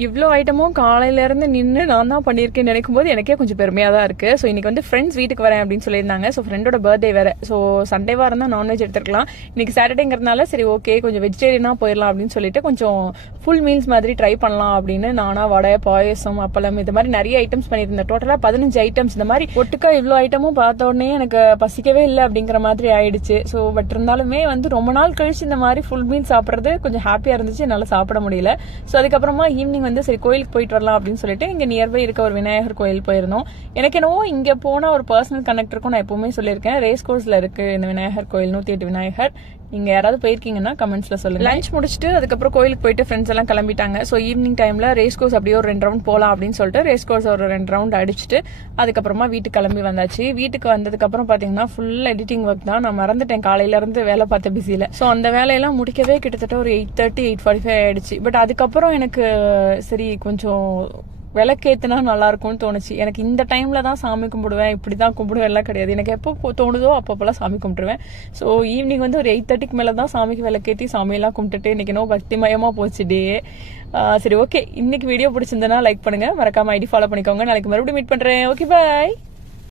இவ்வளோ ஐட்டமும் காலையிலேருந்து நின்று நான் தான் பண்ணியிருக்கேன்னு நினைக்கும் போது எனக்கே கொஞ்சம் பெருமையாக தான் இருக்குது. ஸோ இன்றைக்கி வந்து ஃப்ரெண்ட்ஸ் வீட்டுக்கு வரேன் அப்படின்னு சொல்லியிருந்தாங்க. ஸோ ஃப்ரெண்டோட பர்த்டே வேறு. ஸோ சண்டேவாக இருந்தால் நான்வெஜ் எடுத்துருக்கலாம். இன்றைக்கி சாட்டர்டேங்கிறதுனால சரி ஓகே கொஞ்சம் வெஜிடேரியனாக போயிடலாம் அப்படின்னு சொல்லிட்டு கொஞ்சம் ஃபுல் மீல்ஸ் மாதிரி ட்ரை பண்ணலாம் அப்படின்னு நானாக வடை, பாயசம், அப்பளம் இது மாதிரி நிறைய ஐட்டம்ஸ் பண்ணியிருந்தேன். டோட்டலாக 15 ஐட்டம்ஸ். இந்த மாதிரி ஒட்டுக்கா இவ்வளோ ஐட்டமும் பார்த்த உடனே எனக்கு பசிக்கவே இல்லை அப்படிங்கிற மாதிரி ஆயிடுச்சு. ஸோ பட் இருந்தாலுமே வந்து ரொம்ப நாள் கழிச்சு இந்த மாதிரி ஃபுல் மீல் சாப்பிட்றது கொஞ்சம் ஹாப்பியாக இருந்துச்சு. என்னால் சாப்பிட முடியல. ஸோ அதுக்கப்புறமா ஈவினிங் வந்து சரி கோயிலுக்கு போயிட்டு வரலாம் அப்படின்னு சொல்லிட்டு இங்கே நியர்பை இருக்க ஒரு விநாயகர் கோயில் போயிருந்தோம். எனக்கு என்னவோ இங்கே போனால் ஒரு பர்சனல் கனெக்ட் இருக்கும். நான் எப்பவுமே சொல்லியிருக்கேன், ரேஸ் கோர்ஸில் இருக்கு இந்த விநாயகர் கோயில், 108 விநாயகர். நீங்க யாராவது போயிருக்கீங்கன்னா கமெண்ட்ஸ்ல சொல்லுங்க. லஞ்ச் முடிச்சுட்டு அதுக்கப்புறம் கோயிலுக்கு போயிட்டு ஃப்ரெண்ட்ஸ் எல்லாம் கிளம்பிட்டாங்க. ஸோ ஈவினிங் டைம்ல ரேஸ் கோர்ஸ் அப்படியே ஒரு 2 ரவுண்ட் போகலாம் அப்படின்னு சொல்லிட்டு ரேஸ் கோர்ஸ் ஒரு 2 ரவுண்ட் அடிச்சுட்டு அதுக்கப்புறமா வீட்டுக்கு கிளம்பி வந்தாச்சு. வீட்டுக்கு வந்ததுக்கு அப்புறம் பாத்தீங்கன்னா ஃபுல் எடிட்டிங் ஒர்க் தான். நான் மறந்துட்டேன் காலையில இருந்து வேலை பார்த்த பிஸியில. ஸோ அந்த வேலையெல்லாம் முடிக்கவே கிட்டத்தட்ட ஒரு 8:30 8:45 ஆயிடுச்சு. பட் அதுக்கப்புறம் எனக்கு சரி கொஞ்சம் விளக்கேத்துனா நல்லா இருக்கும்னு தோணுச்சு. எனக்கு இந்த டைம்ல தான் சாமி கும்பிடுவேன், இப்படிதான் கும்பிடுவேன் எல்லாம் கிடையாது. எனக்கு எப்போ தோணுதோ அப்பப்பெல்லாம் சாமி கும்பிட்டுருவேன். ஸோ ஈவினிங் வந்து ஒரு 8:30க்கு மேலே தான் சாமிக்கு விளக்கேற்றி சாமியெல்லாம் கும்பிட்டுட்டு இன்னைக்கு இன்னும் பக்திமயமா போச்சு டே. சரி ஓகே, இன்னைக்கு வீடியோ பிடிச்சிருந்தனா லைக் பண்ணுங்க, மறக்காம ஐடி ஃபாலோ பண்ணிக்கோங்க. நாளைக்கு மறுபடியும் மீட் பண்றேன். Okay bye.